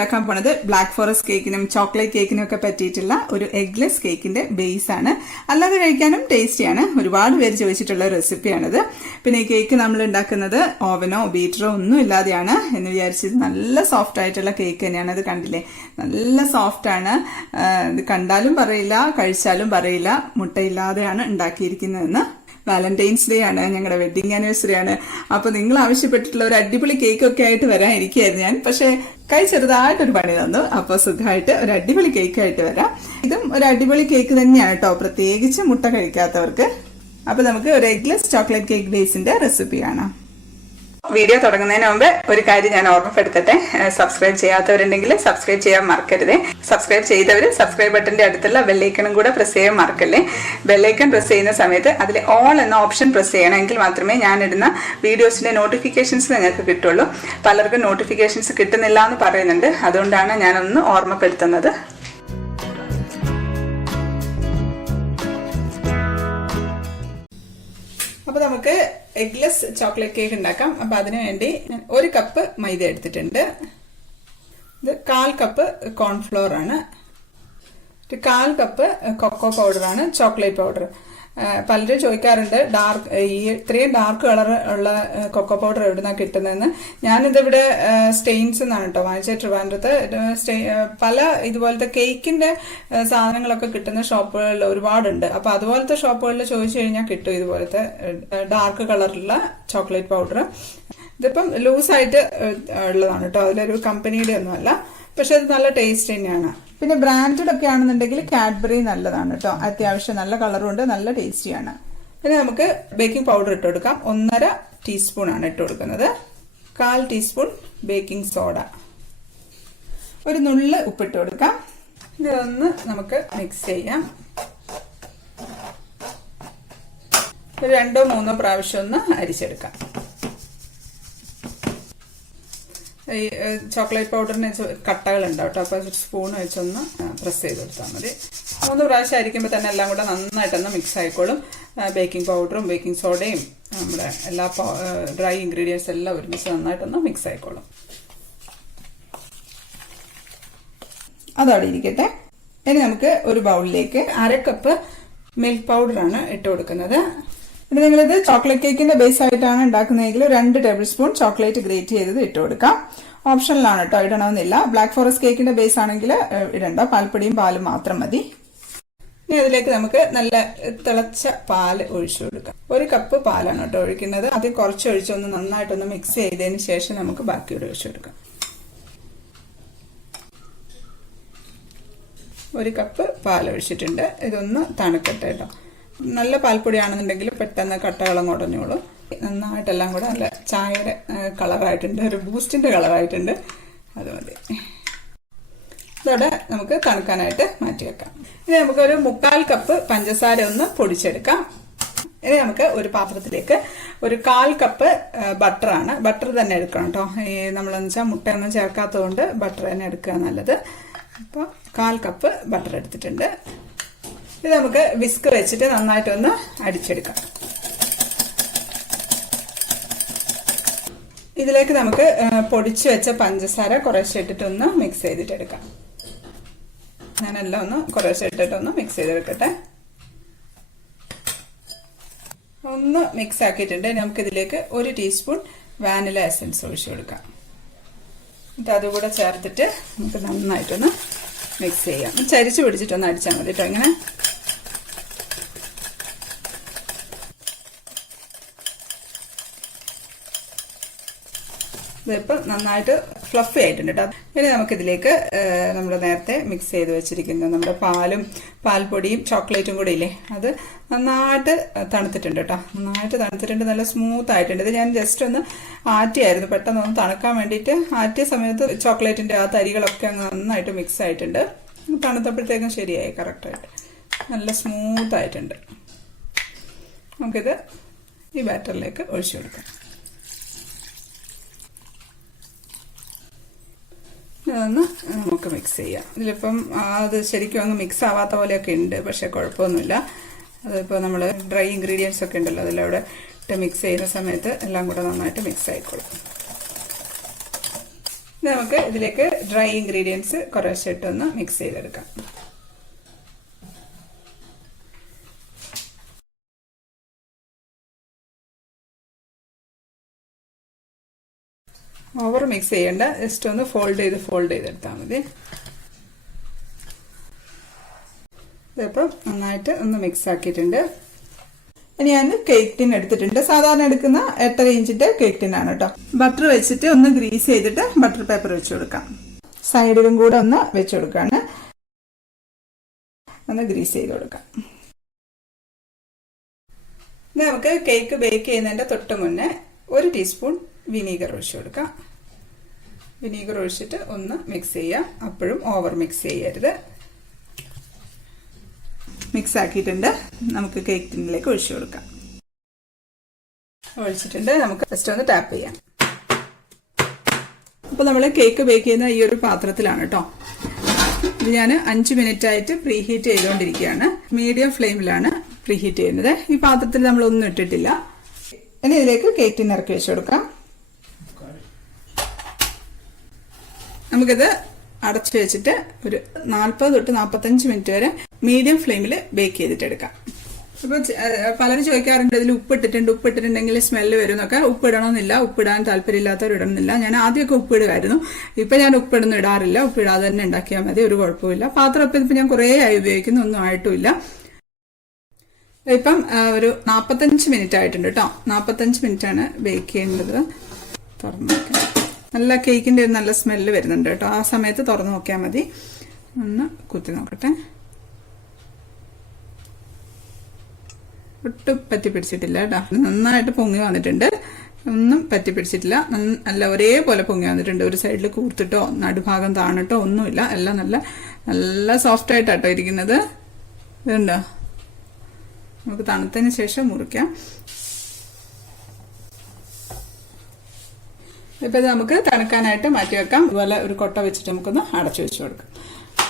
ഉണ്ടാക്കാൻ പോണത് black forest കേക്കിനും chocolate കേക്കിനും ഒക്കെ പറ്റിയിട്ടുള്ള ഒരു എഗ്ലെസ് കേക്കിന്റെ ബേസ് ആണ്. അല്ലാതെ കഴിക്കാനും ടേസ്റ്റിയാണ്. ഒരുപാട് പേര് ചോദിച്ചിട്ടുള്ള റെസിപ്പിയാണിത്. പിന്നെ ഈ കേക്ക് നമ്മൾ ഉണ്ടാക്കുന്നത് ഓവനോ ബീറ്ററോ ഒന്നും ഇല്ലാതെയാണ് എന്ന് വിചാരിച്ചത്. നല്ല സോഫ്റ്റ് ആയിട്ടുള്ള കേക്ക് തന്നെയാണ്. ഇത് കണ്ടില്ലേ, നല്ല സോഫ്റ്റ് ആണ്. ഇത് കണ്ടാലും പറയില്ല, കഴിച്ചാലും പറയില്ല മുട്ടയില്ലാതെയാണ് ഉണ്ടാക്കിയിരിക്കുന്നതെന്ന്. വാലന്റൈൻസ് ഡേ ആണ്, ഞങ്ങളുടെ വെഡിങ് ആനിവേഴ്സറി ആണ്. അപ്പൊ നിങ്ങൾ ആവശ്യപ്പെട്ടിട്ടുള്ള ഒരു അടിപൊളി കേക്ക് ഒക്കെ ആയിട്ട് വരാൻ ഇരിക്കുകയായിരുന്നു ഞാൻ. പക്ഷെ കൈ ചെറുതായിട്ടൊരു പണി തന്നു. അപ്പൊ സുഖമായിട്ട് ഒരു അടിപൊളി കേക്ക് ആയിട്ട് വരാം. ഇതും ഒരു അടിപൊളി കേക്ക് തന്നെയാണ് കേട്ടോ, പ്രത്യേകിച്ച് മുട്ട കഴിക്കാത്തവർക്ക്. അപ്പൊ നമുക്ക് ഒരു എഗ്ലെസ് ചോക്ലേറ്റ് കേക്ക് ബേസിന്റെ റെസിപ്പി കാണാം. വീഡിയോ തുടങ്ങുന്നതിന് മുമ്പ് ഒരു കാര്യം ഞാൻ ഓർമ്മപ്പെടുത്തട്ടെ. സബ്സ്ക്രൈബ് ചെയ്യാത്തവരുണ്ടെങ്കിൽ സബ്സ്ക്രൈബ് ചെയ്യാൻ മറക്കരുത്. സബ്സ്ക്രൈബ് ചെയ്തവർ സബ്സ്ക്രൈബ് ബട്ടന്റെ അടുത്തുള്ള ബെല്ലൈക്കണും കൂടെ പ്രസ് ചെയ്യാൻ മറക്കല്ലേ. ബെല്ലൈക്കൺ പ്രസ് ചെയ്യുന്ന സമയത്ത് അതിൽ ഓൾ എന്ന ഓപ്ഷൻ പ്രസ് ചെയ്യണമെങ്കിൽ മാത്രമേ ഞാൻ ഇടുന്ന വീഡിയോസിന്റെ നോട്ടിഫിക്കേഷൻസ് നിങ്ങൾക്ക് കിട്ടുള്ളൂ. പലർക്കും നോട്ടിഫിക്കേഷൻസ് കിട്ടുന്നില്ല എന്ന് പറയുന്നുണ്ട്. അതുകൊണ്ടാണ് ഞാനൊന്ന് ഓർമ്മപ്പെടുത്തുന്നത്. അപ്പൊ നമുക്ക് എഗ്ലെസ് ചോക്ലേറ്റ് കേക്ക് ഉണ്ടാക്കാം. അപ്പൊ അതിനു വേണ്ടി ഞാൻ 1 കപ്പ് മൈദ എടുത്തിട്ടുണ്ട്. ഇത് 1/4 കപ്പ് കോൺഫ്ലോർ ആണ്. 1/4 കപ്പ് കൊക്കോ പൗഡർ ആണ്, ചോക്ലേറ്റ് പൗഡർ. പലരും ചോദിക്കാറുണ്ട് ഇത്രയും ഡാർക്ക് കളർ ഉള്ള കൊക്കോ പൗഡർ എവിടുന്നാ കിട്ടുന്നതെന്ന്. ഞാനിതിവിടെ സ്റ്റെയിൻസ് എന്നാണ് കേട്ടോ വാങ്ങിച്ച. ട്രിവാൻഡ്രത്ത് പല ഇതുപോലത്തെ കേക്കിന്റെ സാധനങ്ങളൊക്കെ കിട്ടുന്ന ഷോപ്പുകളിൽ ഒരുപാടുണ്ട്. അപ്പൊ അതുപോലത്തെ ഷോപ്പുകളിൽ ചോദിച്ചു കഴിഞ്ഞാൽ കിട്ടും ഇതുപോലത്തെ ഡാർക്ക് കളറിലുള്ള ചോക്ലേറ്റ് പൗഡർ. ഇതിപ്പം ലൂസായിട്ട് ഉള്ളതാണ് കേട്ടോ, അതിലൊരു കമ്പനിയുടെ ഒന്നുമല്ല. പക്ഷെ അത് നല്ല ടേസ്റ്റ് തന്നെയാണ്. പിന്നെ ബ്രാൻഡഡ് ഒക്കെ ആണെന്നുണ്ടെങ്കിൽ കാഡ്ബറി നല്ലതാണ് കേട്ടോ. അത്യാവശ്യം നല്ല കളറും ഉണ്ട്, നല്ല ടേസ്റ്റിയാണ്. പിന്നെ നമുക്ക് ബേക്കിംഗ് പൗഡർ ഇട്ട് കൊടുക്കാം. 1.5 ടീസ്പൂൺ ആണ് ഇട്ട് കൊടുക്കുന്നത്. 1/4 ടീസ്പൂൺ ബേക്കിംഗ് സോഡ, ഒരു നുള്ള് ഉപ്പിട്ട് കൊടുക്കാം. ഇതൊന്ന് നമുക്ക് മിക്സ് ചെയ്യാം. 2-3 പ്രാവശ്യം ഒന്ന് അരിച്ചെടുക്കാം. ഈ ചോക്ലേറ്റ് പൗഡറിന് കട്ടകൾ ഉണ്ടാവും കേട്ടോ. അപ്പോൾ സ്പൂൺ വെച്ചൊന്ന് പ്രസ് ചെയ്ത് കൊടുത്താൽ മതി. 3 പ്രാവശ്യം അരിക്കുമ്പോൾ തന്നെ എല്ലാം കൂടെ നന്നായിട്ടൊന്ന് മിക്സ് ആയിക്കോളും. ബേക്കിംഗ് പൗഡറും ബേക്കിംഗ് സോഡയും നമ്മുടെ എല്ലാ ഡ്രൈ ഇൻഗ്രീഡിയൻസ് എല്ലാം ഒരുമിച്ച് നന്നായിട്ടൊന്ന് മിക്സ് ആയിക്കോളും. അതവിടെ ഇരിക്കട്ടെ. ഇനി നമുക്ക് ഒരു ബൗളിലേക്ക് 1/2 കപ്പ് മിൽക്ക് പൗഡറാണ് ഇട്ട് കൊടുക്കുന്നത്. പിന്നെ നിങ്ങളിത് ചോക്ലേറ്റ് കേക്കിന്റെ ബേസ് ആയിട്ടാണ് ഉണ്ടാക്കുന്നതെങ്കിൽ 2 ടേബിൾ സ്പൂൺ ചോക്ലേറ്റ് ഗ്രേറ്റ് ചെയ്തത് ഇട്ട് കൊടുക്കാം. ഓപ്ഷനിലാണ് കേട്ടോ, ഇടണമെന്നില്ല. ബ്ലാക്ക് ഫോറസ്റ്റ് കേക്കിന്റെ ബേസ് ആണെങ്കിൽ ഇടണ്ട, പാൽപ്പൊടിയും പാലും മാത്രം മതി. ഇനി അതിലേക്ക് നമുക്ക് നല്ല തിളച്ച പാല് ഒഴിച്ചു കൊടുക്കാം. 1 കപ്പ് പാലാണ് കേട്ടോ ഒഴിക്കുന്നത്. ആദ്യം കുറച്ച് ഒഴിച്ചൊന്ന് നന്നായിട്ടൊന്ന് മിക്സ് ചെയ്തതിന് ശേഷം നമുക്ക് ബാക്കിയോട് ഒഴിച്ചു കൊടുക്കാം. 1 കപ്പ് പാൽ ഒഴിച്ചിട്ടുണ്ട്. ഇതൊന്ന് തണുക്കട്ടെ കേട്ടോ. നല്ല പാൽപ്പൊടിയാണെന്നുണ്ടെങ്കിൽ പെട്ടെന്ന് കട്ടകളം കുടഞ്ഞോളൂ. നന്നായിട്ടെല്ലാം കൂടെ നല്ല ചായയുടെ കളറായിട്ടുണ്ട്, ഒരു ബൂസ്റ്റിന്റെ കളറായിട്ടുണ്ട്. അത് മതി. ഇതോടെ നമുക്ക് തണുക്കാനായിട്ട് മാറ്റി വെക്കാം. ഇനി നമുക്കൊരു 1/4 കപ്പ് പഞ്ചസാര ഒന്ന് പൊടിച്ചെടുക്കാം. ഇനി നമുക്ക് ഒരു പാത്രത്തിലേക്ക് ഒരു 1/4 കപ്പ് ബട്ടറാണ്. ബട്ടർ തന്നെ എടുക്കണം കേട്ടോ. നമ്മളെന്ന് വെച്ചാൽ മുട്ടയൊന്നും ചേർക്കാത്തത് കൊണ്ട് ബട്ടർ തന്നെ എടുക്കുക നല്ലത്. അപ്പോൾ 1/4 കപ്പ് ബട്ടർ എടുത്തിട്ടുണ്ട്. ഇത് നമുക്ക് വിസ്ക് വെച്ചിട്ട് നന്നായിട്ടൊന്ന് അടിച്ചെടുക്കാം. ഇതിലേക്ക് നമുക്ക് പൊടിച്ചു വെച്ച പഞ്ചസാര കുറേശ്ശെ ഇട്ടിട്ടൊന്ന് മിക്സ് ചെയ്തിട്ടെടുക്കാം. ഞാനെല്ലാം ഒന്ന് കുറേശ്ശെ ഇട്ടിട്ടൊന്ന് മിക്സ് ചെയ്തെടുക്കട്ടെ. ഒന്ന് മിക്സ് ആക്കിയിട്ടുണ്ട്. നമുക്കിതിലേക്ക് 1 ടീസ്പൂൺ വാനില എസൻസ് ഒഴിച്ചു കൊടുക്കാം. എന്നിട്ട് അതുകൂടെ ചേർത്തിട്ട് നമുക്ക് നന്നായിട്ടൊന്ന് മിക്സ് ചെയ്യാം. ചരിച്ചു പിടിച്ചിട്ടൊന്ന് അടിച്ചാൽ മതി കേട്ടോ. ഇങ്ങനെ ഇതിപ്പോൾ നന്നായിട്ട് ഫ്ലഫി ആയിട്ടുണ്ട് കേട്ടോ. ഇനി നമുക്കിതിലേക്ക് നമ്മൾ നേരത്തെ മിക്സ് ചെയ്ത് വെച്ചിരിക്കുന്ന നമ്മുടെ പാലും പാൽപ്പൊടിയും ചോക്ലേറ്റും കൂടി ഇല്ലേ, അത് നന്നായിട്ട് തണുത്തിട്ടുണ്ട് കേട്ടോ. നന്നായിട്ട് തണുത്തിട്ടുണ്ട്, നല്ല സ്മൂത്ത് ആയിട്ടുണ്ട്. ഇത് ഞാൻ ജസ്റ്റ് ഒന്ന് ആറ്റിയായിരുന്നു, പെട്ടെന്ന് ഒന്ന് തണുക്കാൻ വേണ്ടിയിട്ട് ആറ്റിയ സമയത്ത് ചോക്ലേറ്റിൻ്റെ ആ തരികളൊക്കെ അങ്ങ് നന്നായിട്ട് മിക്സ് ആയിട്ടുണ്ട്. തണുത്തപ്പോഴത്തേക്കും ശരിയായി, കറക്റ്റായിട്ട് നല്ല സ്മൂത്ത് ആയിട്ടുണ്ട്. നമുക്കിത് ഈ ബാറ്ററിലേക്ക് ഒഴിച്ചു കൊടുക്കാം. ഇതൊന്ന് നമുക്ക് മിക്സ് ചെയ്യാം. ഇതിലിപ്പം അത് ശരിക്കും അങ്ങ് മിക്സ് ആവാത്ത പോലെയൊക്കെ ഉണ്ട്, പക്ഷെ കുഴപ്പമൊന്നുമില്ല. അതിപ്പോൾ നമ്മൾ ഡ്രൈ ഇൻഗ്രീഡിയൻസ് ഒക്കെ ഉണ്ടല്ലോ, അതിലവിടെ ഇട്ട് മിക്സ് ചെയ്യുന്ന സമയത്ത് എല്ലാം കൂടെ നന്നായിട്ട് മിക്സ് ആയിക്കോളും. നമുക്ക് ഇതിലേക്ക് ഡ്രൈ ഇൻഗ്രീഡിയൻസ് കുറേശ്ശെ ഇട്ടൊന്ന് മിക്സ് ചെയ്തെടുക്കാം. ഓവർ മിക്സ് ചെയ്യേണ്ട, ജസ്റ്റ് ഒന്ന് ഫോൾഡ് ചെയ്തെടുത്താൽ മതി. ഇതിപ്പോൾ നന്നായിട്ട് ഒന്ന് മിക്സ് ആക്കിയിട്ടുണ്ട്. ഇനി ഞാൻ കേക്ക് ടിൻ എടുത്തിട്ടുണ്ട്. സാധാരണ എടുക്കുന്ന 8.5 ഇഞ്ചിന്റെ കേക്ക് ടിൻ ആണ് കേട്ടോ. ബട്ടർ വെച്ചിട്ട് ഒന്ന് ഗ്രീസ് ചെയ്തിട്ട് ബട്ടർ പേപ്പർ വെച്ച് കൊടുക്കാം. സൈഡിലും കൂടെ ഒന്ന് വെച്ച് കൊടുക്കാണ്. ഒന്ന് ഗ്രീസ് ചെയ്ത് കൊടുക്കാം. നമുക്ക് കേക്ക് ബേക്ക് ചെയ്യുന്നതിന്റെ തൊട്ട് മുന്നേ 1 ടീസ്പൂൺ വിനീഗർ ഒഴിച്ചു കൊടുക്കാം. വിനീഗർ ഒഴിച്ചിട്ട് ഒന്ന് മിക്സ് ചെയ്യാം. അപ്പോഴും ഓവർ മിക്സ് ചെയ്യരുത്. മിക്സ് ആക്കിയിട്ടുണ്ട്. നമുക്ക് കേക്ക് ടിന്നിലേക്ക് ഒഴിച്ചു കൊടുക്കാം. ഒഴിച്ചിട്ടുണ്ട്. നമുക്ക് ജസ്റ്റ് ഒന്ന് ടാപ്പ് ചെയ്യാം. അപ്പോൾ നമ്മൾ കേക്ക് ബേക്ക് ചെയ്യുന്ന ഈ ഒരു പാത്രത്തിലാണ് കേട്ടോ. ഇത് ഞാൻ 5 മിനിറ്റ് ആയിട്ട് പ്രീ ഹീറ്റ് ചെയ്തുകൊണ്ടിരിക്കുകയാണ്. മീഡിയം ഫ്ലെയിമിലാണ് പ്രീ ഹീറ്റ് ചെയ്യുന്നത്. ഈ പാത്രത്തിൽ നമ്മളൊന്നും ഇട്ടിട്ടില്ല. ഇനി ഇതിലേക്ക് കേക്ക് ടിൻ ഇറക്കി വെച്ച് കൊടുക്കാം. നമുക്കിത് അടച്ചു വെച്ചിട്ട് ഒരു 40 തൊട്ട് 45 മിനിറ്റ് വരെ മീഡിയം ഫ്ലെയിമിൽ ബേക്ക് ചെയ്തിട്ടെടുക്കാം. അപ്പോൾ പലരും ചോദിക്കാറുണ്ട് ഇതിൽ ഉപ്പിട്ടിട്ടുണ്ടെങ്കിൽ സ്മെല്ല് വരും എന്നൊക്കെ. ഉപ്പിടണമെന്നില്ല. ഉപ്പിടാൻ താല്പര്യമില്ലാത്തവർ ഇടണമെന്നില്ല. ഞാൻ ആദ്യമൊക്കെ ഉപ്പിടുമായിരുന്നു. ഇപ്പം ഞാൻ ഉപ്പിടൊന്നും ഇടാറില്ല. ഉപ്പിടാതെ തന്നെ ഉണ്ടാക്കിയാൽ മതി, ഒരു കുഴപ്പമില്ല. പാത്രം ഇപ്പം ഞാൻ കുറേ ആയി ഉപയോഗിക്കുന്നു, ഒന്നും ആയിട്ടുമില്ല. ഇപ്പം ഒരു 45 മിനിറ്റ് ആയിട്ടുണ്ട് കേട്ടോ. 45 മിനിറ്റാണ് ബേക്ക് ചെയ്യേണ്ടത്. തുറന്നു നോക്കാം. നല്ല കേക്കിൻ്റെ ഒരു നല്ല സ്മെല്ല് വരുന്നുണ്ട് കേട്ടോ. ആ സമയത്ത് തുറന്നു നോക്കിയാൽ മതി. ഒന്ന് കുത്തി നോക്കട്ടെ. ഒട്ടും പറ്റി പിടിച്ചിട്ടില്ല കേട്ടോ. നന്നായിട്ട് പൊങ്ങി വന്നിട്ടുണ്ട്. ഒന്നും പറ്റി പിടിച്ചിട്ടില്ല. നല്ല ഒരേപോലെ പൊങ്ങി വന്നിട്ടുണ്ട്. ഒരു സൈഡിൽ കൂർത്തിട്ടോ നടുഭാഗം താണിട്ടോ ഒന്നുമില്ല. എല്ലാം നല്ല നല്ല സോഫ്റ്റ് ആയിട്ടാട്ടോ ഇരിക്കുന്നത്. ഇതുണ്ടോ? നമുക്ക് തണുത്തതിന് ശേഷം മുറിക്കാം. ഇപ്പം ഇത് നമുക്ക് തണുക്കാനായിട്ട് മാറ്റി വെക്കാം. അതുപോലെ ഒരു കൊട്ട വെച്ചിട്ട് നമുക്കൊന്ന് അടച്ചു വെച്ച് കൊടുക്കാം.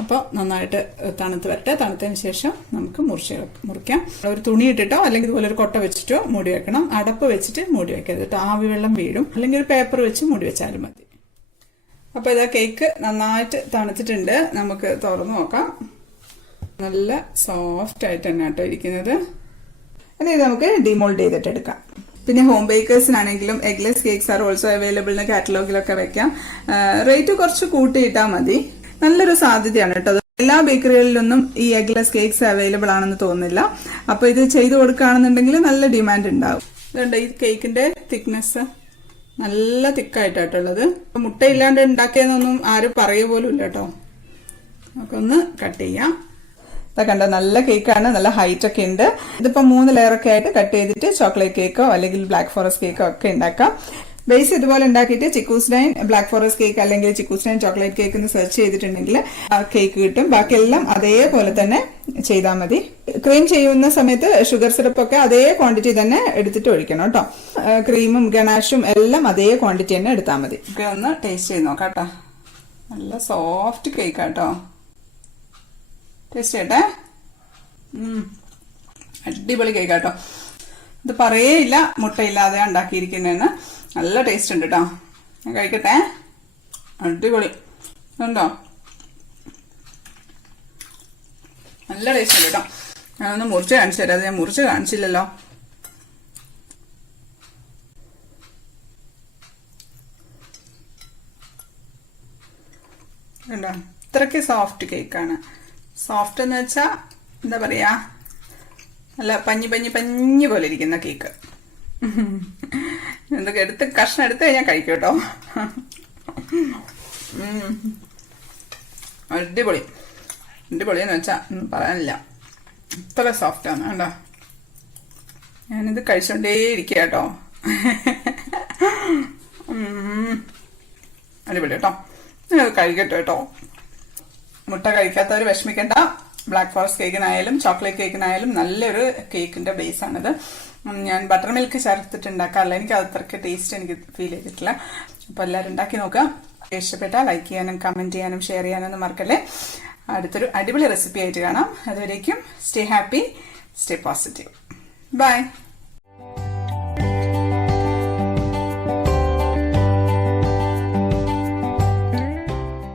അപ്പോൾ നന്നായിട്ട് തണുത്ത് വരട്ടെ. തണുത്തതിന് ശേഷം നമുക്ക് മുറിക്കാം. ഒരു തുണി ഇട്ടിട്ടോ അല്ലെങ്കിൽ ഇതുപോലെ ഒരു കൊട്ട വെച്ചിട്ടോ മൂടി വെക്കണം. അടപ്പ് വെച്ചിട്ട് മൂടി വെക്കരുത് കേട്ടോ. ആവി വെള്ളം വീഴും. അല്ലെങ്കിൽ ഒരു പേപ്പർ വെച്ച് മൂടി വെച്ചാലും മതി. അപ്പോൾ ഇതാ കേക്ക് നന്നായിട്ട് തണുത്തിട്ടുണ്ട്. നമുക്ക് തുറന്നു നോക്കാം. നല്ല സോഫ്റ്റ് ആയിട്ട് തന്നെ കേട്ടോ ഇരിക്കുന്നത്. ഇനി ഇത് നമുക്ക് ഡിമോൾഡ് ചെയ്തിട്ട് എടുക്കാം. പിന്നെ ഹോം ബേക്കേഴ്സിനാണെങ്കിലും eggless cakes are also available എന്ന് കാറ്റലോഗിലൊക്കെ വെക്കാം. റേറ്റ് കുറച്ച് കൂട്ടിയിട്ടാൽ മതി. നല്ലൊരു സാധ്യതയാണ് കേട്ടോ. എല്ലാ ബേക്കറികളിലൊന്നും ഈ എഗ്ലെസ് കേക്ക്സ് അവൈലബിൾ ആണെന്ന് തോന്നുന്നില്ല. അപ്പോൾ ഇത് ചെയ്തു കൊടുക്കുകയാണെന്നുണ്ടെങ്കിൽ നല്ല ഡിമാൻഡ് ഉണ്ടാവും. ഇതുണ്ട് ഈ കേക്കിന്റെ തിക്നെസ് നല്ല തിക്കായിട്ടായിട്ടുള്ളത്. മുട്ടയില്ലാണ്ട് ഉണ്ടാക്കിയതെന്നൊന്നും ആരും പറയുക പോലും ഇല്ല കേട്ടോ. നമുക്കൊന്ന് കട്ട് ചെയ്യാം. കണ്ടോ, നല്ല കേക്കാണ്. നല്ല ഹൈറ്റ് ഒക്കെ ഉണ്ട്. ഇതിപ്പോ 3 ലെയറൊക്കെ ആയിട്ട് കട്ട് ചെയ്തിട്ട് ചോക്ലേറ്റ് കേക്കോ അല്ലെങ്കിൽ ബ്ലാക്ക് ഫോറസ്റ്റ് കേക്കോ ഒക്കെ ഉണ്ടാക്കാം. ബേസ് ഇതുപോലെ ഉണ്ടാക്കിയിട്ട് Chikkus dine black forest cake അല്ലെങ്കിൽ ചിക്കൂസ് ഡൈൻ ചോക്ലേറ്റ് കേക്ക് എന്ന് സെർച്ച് ചെയ്തിട്ടുണ്ടെങ്കിൽ ആ കേക്ക് കിട്ടും. ബാക്കിയെല്ലാം അതേപോലെ തന്നെ ചെയ്താൽ മതി. ക്രീം ചെയ്യുന്ന സമയത്ത് ഷുഗർ സിറപ്പ് ഒക്കെ അതേ ക്വാണ്ടിറ്റി തന്നെ എടുത്തിട്ട് ഒഴിക്കണം കേട്ടോ. ക്രീമും ഗണാഷും എല്ലാം അതേ ക്വാണ്ടിറ്റി തന്നെ എടുത്താൽ മതി. ഒന്ന് ടേസ്റ്റ് ചെയ്ത് നോക്കാം കേട്ടോ. നല്ല സോഫ്റ്റ് കേക്കാട്ടോ. ടേസ്റ്റ് ചെയ്യട്ടെ. അടിപൊളി കേക്കാട്ടോ. ഇത് പറയേയില്ല മുട്ടയില്ലാതെ ഉണ്ടാക്കിയിരിക്കുന്നതെന്ന്. നല്ല ടേസ്റ്റ് ഉണ്ട് കേട്ടോ. ഞാൻ കഴിക്കട്ടെ. അടിപൊളി ഉണ്ടോ? നല്ല ടേസ്റ്റ് ഉണ്ട് കേട്ടോ. ഞാനൊന്ന് മുറിച്ച് കാണിച്ചു തരാം. അത് ഞാൻ മുറിച്ച് കാണിച്ചില്ലല്ലോ. ഉണ്ടോ? ഇത്രയ്ക്ക് സോഫ്റ്റ് കേക്കാണ്. സോഫ്റ്റ് എന്ന് വെച്ചാൽ എന്താ പറയാ, നല്ല പഞ്ഞി പോലെ ഇരിക്കുന്ന കേക്ക്. എന്തൊക്കെ കഷ്ണം എടുത്ത് കഴിഞ്ഞാൽ കഴിക്കും കേട്ടോ. അടിപൊളി എന്ന് വെച്ചാൽ പറയാനില്ല. ഇത്ര സോഫ്റ്റ് ആണ് കേട്ടോ. ഞാനിത് കഴിച്ചോണ്ടേ ഇരിക്കുക കേട്ടോ. അടിപൊളി കേട്ടോ. ഞാനത് കഴിക്കട്ടെ കേട്ടോ. മുട്ട കഴിക്കാത്തവർ വിഷമിക്കേണ്ട. ബ്ലാക്ക് ഫോറസ്റ്റ് കേക്കിനായാലും ചോക്ലേറ്റ് കേക്കിനായാലും നല്ലൊരു കേക്കിന്റെ ബേസ് ആണിത്. ഞാൻ ബട്ടർ മിൽക്ക് ചേർത്തിട്ടുണ്ടാക്കാറില്ല. എനിക്ക് അത്രയ്ക്ക് ടേസ്റ്റ് എനിക്ക് ഫീൽ ചെയ്തിട്ടില്ല. അപ്പോൾ എല്ലാവരും ഉണ്ടാക്കി നോക്കുക. ഇഷ്ടപ്പെട്ടാൽ ലൈക്ക് ചെയ്യാനും കമന്റ് ചെയ്യാനും ഷെയർ ചെയ്യാനൊന്നും മറക്കല്ലേ. അടുത്തൊരു അടിപൊളി റെസിപ്പി ആയിട്ട് കാണാം. അതുവരേക്കും stay happy, stay positive. By.